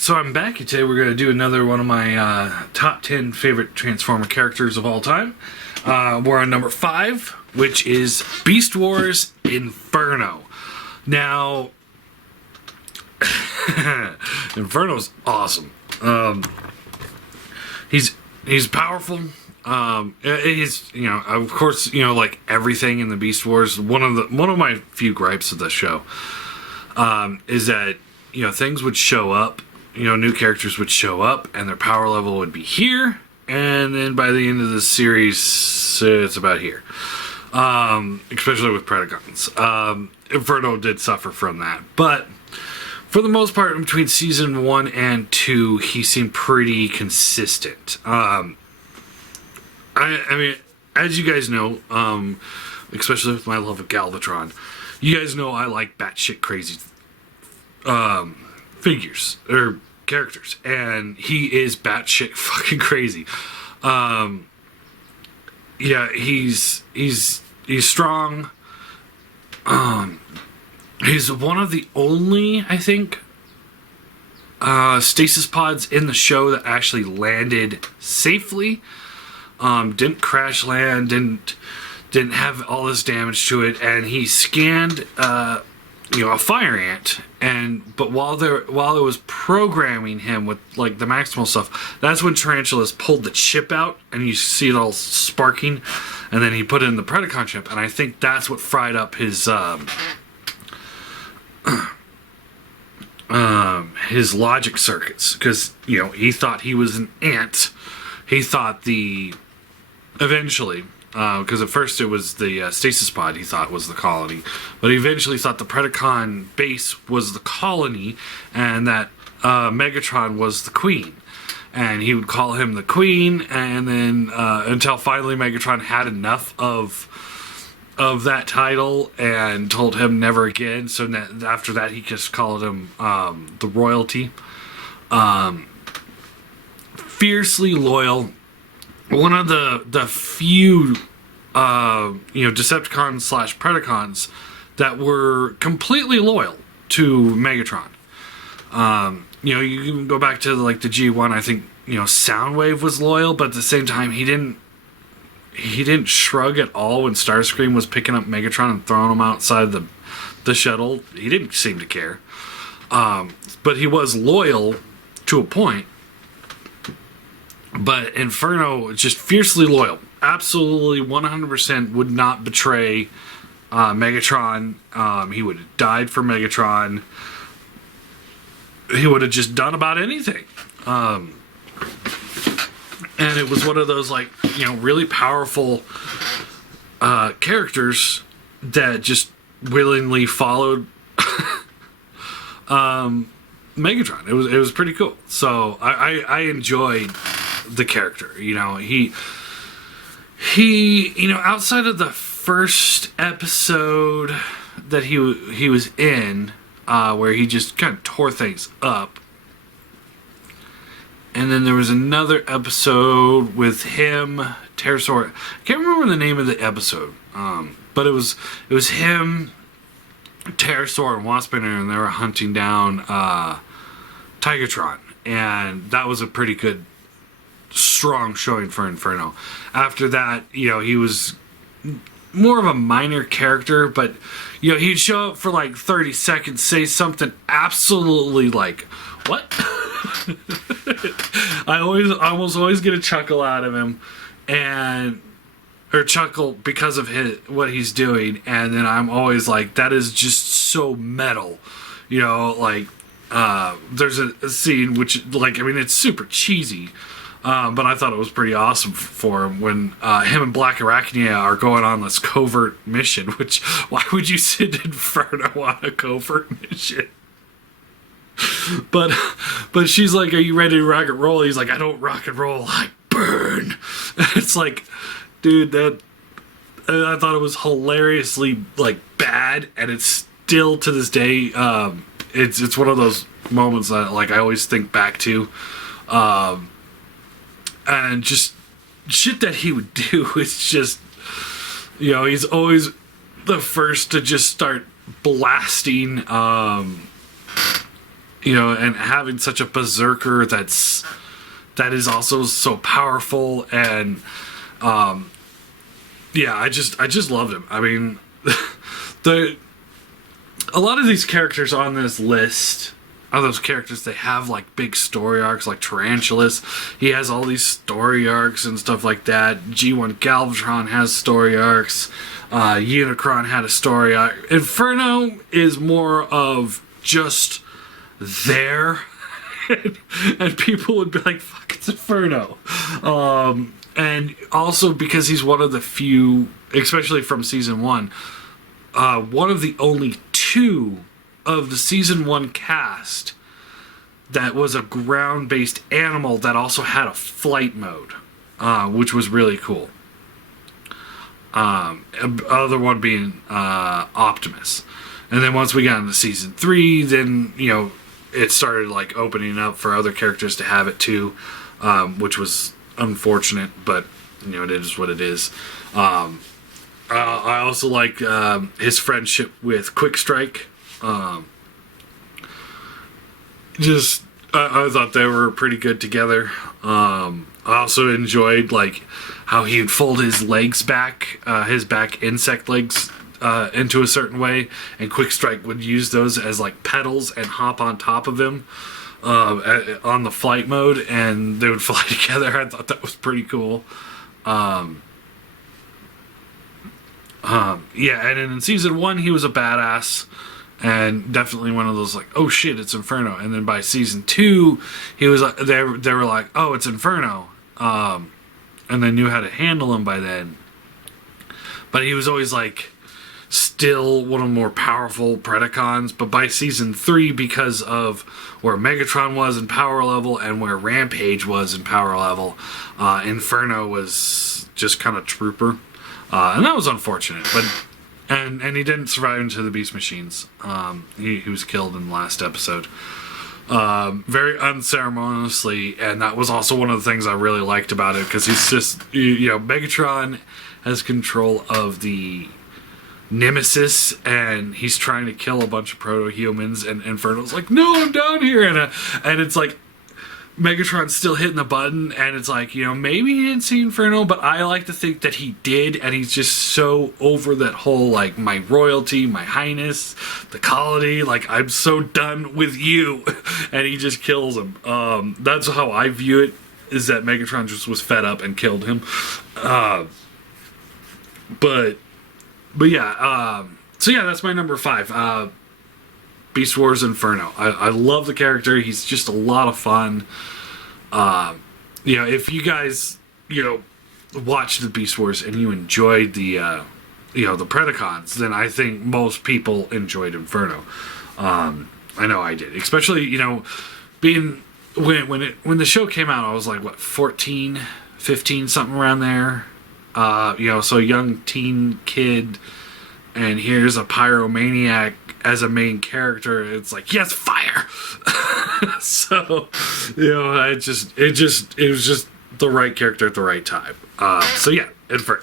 So I'm back. Today we're going to do another one of my top 10 favorite Transformer characters of all time. We're on number 5, which is Beast Wars Inferno. Now, Inferno's awesome. He's powerful. He's, of course, like everything in the Beast Wars. One of my few gripes of the show is that things would show up. New characters would show up, and their power level would be here, and then by the end of the series, it's about here. Especially with Predacons. Inferno did suffer from that, but for the most part, between season 1 and 2, he seemed pretty consistent. I mean, as you guys know, especially with my love of Galvatron, you guys know I like batshit crazy figures or characters, and he is batshit fucking crazy. He's strong. He's one of the only, I think, stasis pods in the show that actually landed safely. Didn't crash land, didn't have all this damage to it, and he scanned a fire ant, but while it was programming him with like the maximal stuff, that's when Tarantulas pulled the chip out, and you see it all sparking, and then he put in the Predacon chip, and I think that's what fried up his logic circuits, because he thought he was an ant. He thought eventually, because at first it was the stasis pod he thought was the colony, but he eventually thought the Predacon base was the colony, and that Megatron was the queen, and he would call him the queen, and then until finally Megatron had enough of that title and told him never again. So after that, he just called him the royalty. Fiercely loyal. One of the few, Decepticons / Predacons that were completely loyal to Megatron. You can go back to the G1. I think Soundwave was loyal, but at the same time, he didn't shrug at all when Starscream was picking up Megatron and throwing him outside the shuttle. He didn't seem to care, but he was loyal to a point. But Inferno, just fiercely loyal. Absolutely 100% would not betray Megatron. He would have died for Megatron. He would have just done about anything. And it was one of those, really powerful characters that just willingly followed Megatron. It was pretty cool. So I enjoyed the character. He outside of the first episode that he was in, where he just kind of tore things up, and then there was another episode with him, Pterosaur. I can't remember the name of the episode, but it was him, Pterosaur, and Waspinator, and they were hunting down Tigatron, and that was a pretty good, strong showing for Inferno. After that, he was more of a minor character, but he'd show up for 30 seconds, say something absolutely what? I almost always get a chuckle out of him, or chuckle because of what he's doing, and then I'm always like, that is just so metal. There's a scene which, it's super cheesy, but I thought it was pretty awesome for him when him and Black Arachnia are going on this covert mission. Which, why would you send Inferno on a covert mission? But she's like, "Are you ready to rock and roll?" He's like, "I don't rock and roll, I burn." It's like, dude, I thought it was hilariously bad, and it's still to this day. It's one of those moments that I always think back to. And just shit that he would do is just, he's always the first to just start blasting you know, and having such a berserker that is also so powerful, and yeah, I just loved him. I mean, a lot of these characters on this list are those characters that have like big story arcs, like Tarantulas. He has all these story arcs and stuff like that. G1 Galvatron has story arcs. Unicron had a story arc. Inferno is more of just there. And people would be like, fuck, it's Inferno. And also because he's one of the few, especially from season 1, one of the only 2 of the season 1 cast that was a ground-based animal that also had a flight mode, which was really cool. Other one being Optimus. And then once we got into season 3, then, you know, it started like opening up for other characters to have it too, which was unfortunate, but you know, it is what it is. I also like his friendship with Quick Strike. I thought they were pretty good together. I also enjoyed like how he would fold his legs back, his back insect legs, into a certain way, and Quick Strike would use those as like pedals and hop on top of him on the flight mode, and they would fly together. I thought that was pretty cool. Yeah, and in season 1 he was a badass, and definitely one of those like, oh shit, it's Inferno. And then by season 2 he was like, they were like, oh, it's Inferno, and they knew how to handle him by then. But he was always like still one of the more powerful Predacons. But by season 3, because of where Megatron was in power level and where Rampage was in power level, Inferno was just kind of trooper, and that was unfortunate. But and he didn't survive into the Beast Machines. He was killed in the last episode, very unceremoniously, and that was also one of the things I really liked about it, because he's just, you know, Megatron has control of the Nemesis, and he's trying to kill a bunch of proto-humans, and Inferno's like, no, I'm down here, and it's like Megatron's still hitting the button, and it's like, you know, maybe he didn't see Inferno, but I like to think that he did, and he's just so over that whole, like, my royalty, my highness, the colony, like, I'm so done with you, and he just kills him. That's how I view it, is that Megatron just was fed up and killed him. But yeah, so yeah, that's my number 5. Beast Wars Inferno. I love the character. He's just a lot of fun. You know, if you guys, you know, watched the Beast Wars and you enjoyed the, you know, the Predacons, then I think most people enjoyed Inferno. I know I did. Especially, you know, being, when the show came out, I was like, what, 14, 15, something around there. You know, so a young teen kid, and here's a pyromaniac as a main character. It's like, yes, fire. So, you know, it was just the right character at the right time. So yeah, Inferno.